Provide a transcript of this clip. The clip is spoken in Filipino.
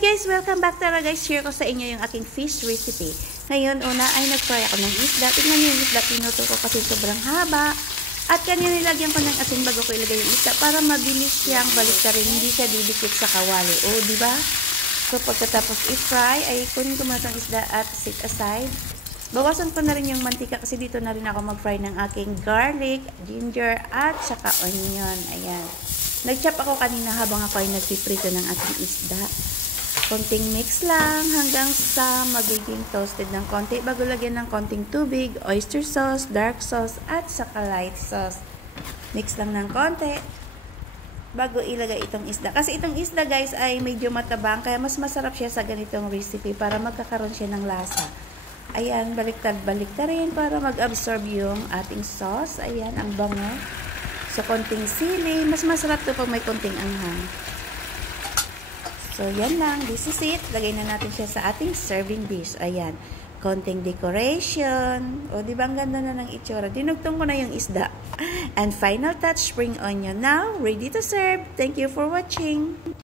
Hi guys! Welcome back tara guys. Share ko sa inyo yung aking fish recipe. Ngayon, una ay nag-fry ako ng isda. Tingnan nyo yung isda, pinuto ko kasi sobrang haba. At kanya nilagyan ko ng asin bago ko ilagay yung isda para mabilis siyang baliktarin. Hindi siya didikit sa kawali. O, diba? So, pagkatapos i-fry, ay kunin ko muna ang isda at sit aside. Bawasan ko na rin yung mantika kasi dito na rin ako mag-fry ng aking garlic, ginger, at saka onion. Ayan. Nag-chop ako kanina habang ako ay nagpiprito ng aking isda. Konting mix lang hanggang sa magiging toasted ng konti bago lagyan ng konting tubig, oyster sauce, dark sauce, at saka light sauce. Mix lang ng konti bago ilagay itong isda. Kasi itong isda guys ay medyo matabang kaya mas masarap siya sa ganitong recipe para magkakaroon siya ng lasa. Ayan, baliktad-baliktarin para mag-absorb yung ating sauce. Ayan, ang bango. So, konting sili. Mas masarap to pag may konting anghang. So, yan lang. This is it. Lagay na natin siya sa ating serving dish. Ayan. Konting decoration. O, diba ang ganda na ng itsura? Dinugtong ko na yung isda. And final touch, spring onion. Now, ready to serve. Thank you for watching.